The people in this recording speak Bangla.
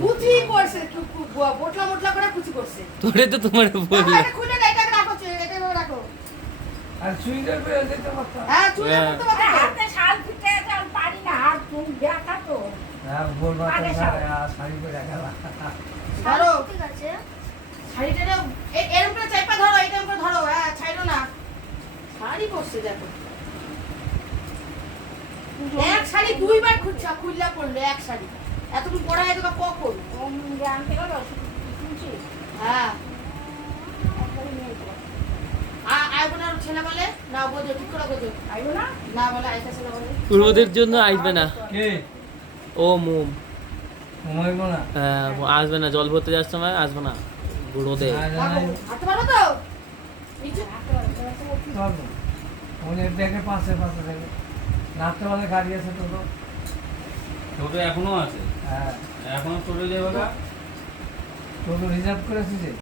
কুচি করছে বোটলা মোটলা করে কুচি করছে তোরে তো তোমার বলি এটা খুলে না এটা রাখো এটা রাখো আর সুইটার পরে যেতে পারতাম। হ্যাঁ চুলে করতে পারো হাতে শাল ফিটে আর পারি না হাত তুমি ব্যথা তো হ্যাঁ বলবা তো শাড়ি পরে গেলা। ধরো ঠিক আছে শাড়িটা এরকম করে চাইপা ধরো এরকম করে ধরো হ্যাঁ ছাইরো না শাড়ি পরছে দেখো এক শাড়ি দুইবার খুললা পড়লো এক শাড়ি এতটুকু পড়া হয় তোকে কখন জানতে গেল শুনছি হ্যাঁ আইবো না ছেলে বলে না বোঝো ঠিক করে বোঝো আইবো না না বলে আইসা ছেলে বলে পূর্বদের জন্য আসবে না কে ও মোম ঘুমাইবো না? হ্যাঁ, আসবে না জল ভরতে যাওয়ার সময় আসবে না বুড়োদের হাতে পারো তো নিচে চলো মনের ব্যাগে পাশে পাশে থাকে রাত্রেবেলা গাড়ি আছে তো টোটো এখনো আছে, হ্যাঁ এখনো টোটো যাবে না। টোটো রিজার্ভ করেছি যে